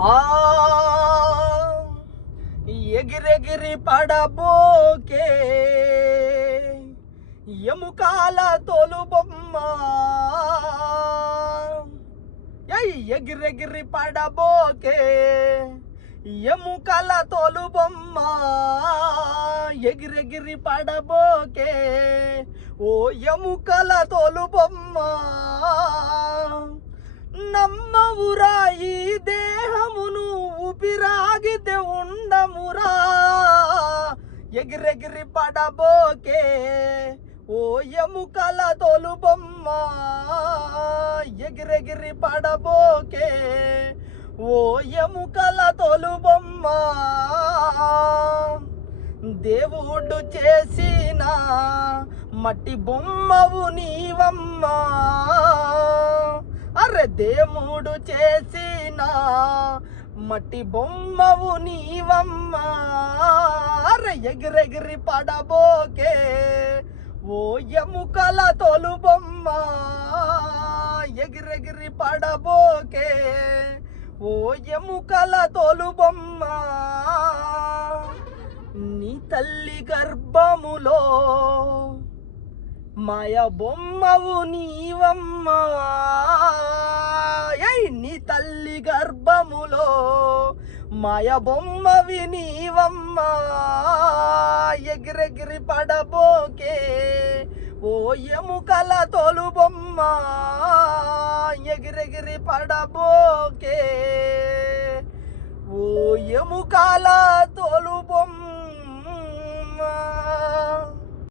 ఆ ఎగిరెగిరి పడబోకే ఎముకాల తోలుబొమ్మ, ఎగిరెగిరి పడబోకే ఎముకల తోలుబొమ్మ, ఎగిరెగిరి పడబోకే ఓ ఎముకల తోలుబొమ్మ. నమ్మవురా ఈ దేహమును ఊపిరాగితే ఉండమురా, ఎగిరెగిరి పడబోకే ఓ ఎముకల తోలుబొమ్మ, ఎగిరెగిరి పడబోకే ఓ ఎముకల తోలుబొమ్మ. దేవుడు చేసిన మట్టి బొమ్మవు నీవమ్మా, అరే దేవుడు చేసిన మట్టి బొమ్మవు నీవమ్మా, అరే ఎగిరెగిరి పడబోకే ఓ ఎముకల తోలుబొమ్మ, ఎగిరెగిరి పడబోకే ఓ ఎముకల తోలుబొమ్మ. నీ తల్లి గర్భములో మాయ బొమ్మవు నీవమ్మా, నీ తల్లి గర్భములో మాయ బొమ్మవి నీవమ్మా, ఎగిరెగిరి పడబోకే ఓ ఎముకల తోలుబొమ్మ, ఎగిరెగిరి పడబోకే ఓ ఎముకల తోలుబొమ్మ.